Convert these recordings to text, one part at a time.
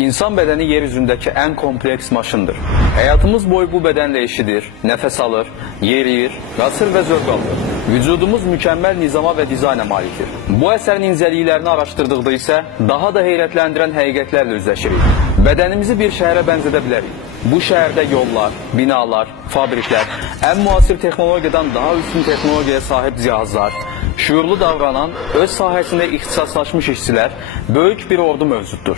İnsan bedeni yeryüzündeki en kompleks maşındır. Hayatımız boyu bu bedenle eşidir, nefes alır, yeriyir, qasır ve zövq alır. Vücudumuz mükemmel nizama ve dizayna malikdir. Bu eserin inceliklerini araştırdıqda ise daha da heyrətləndirən həqiqətlərlə üzləşirik. Bədənimizi bir şəhərə bənzədə bilərik. Bu şəhərdə yollar, binalar, fabriklər, ən müasir texnologiyadan daha üstün texnologiyaya sahib cihazlar, şuurlu davranan, öz sahəsində ixtisaslaşmış işçilər, böyük bir ordu mövcuddur.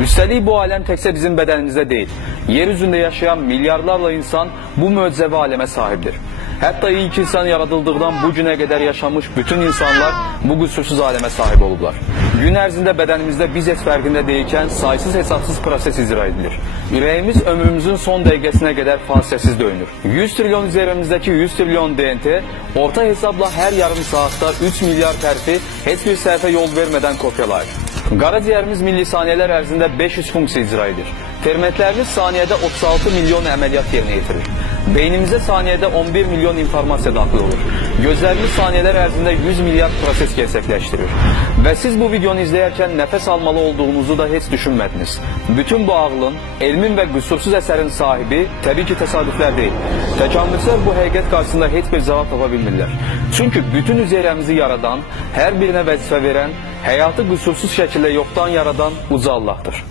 Üstelik bu alem tekse bizim bedenimizde değil. Yeryüzünde yaşayan milyarlarla insan bu möcüzevi aleme sahiptir. Hatta ilk insan yaratıldığından bu güne kadar yaşamış bütün insanlar bu kusursuz aleme sahip olublar. Gün ərzində bədənimizdə biz heç fərqində deyikən saysız hesapsız proses icra edilir. Ürəyimiz ömrümüzün son dəqiqəsinə qədər fasiləsiz döyünür. 100 trilyon üzərimizdəki 100 trilyon DNT orta hesabla hər yarım saatda 3 milyar tərfi heç bir səhvə yol vermədən kopyalayır. Qaraciyərimiz millisaniyələr ərzində 500 funksiya icra edir. Fermentlərimiz saniyədə 36 milyon əməliyyat yerinə yetirir. Beynimizə saniyədə 11 milyon informasiya daxil olur. Gözlərimiz saniyələr ərzində 100 milyard proses gerçəkləşdirir. Və siz bu videonu izləyərkən nəfəs almalı olduğunuzu da heç düşünmədiniz. Bütün bu ağlın, elmin və qüsursuz əsərin sahibi təbii ki təsadüflər deyil. Təkamülçülər bu həqiqət qarşısında heç bir cavab tapa bilmirlər. Bütün üzərəmizi yaradan, hər birinə vəzifə verən, həyatı qüsursuz şəkildə yoxdan yaradan uca Allahdır.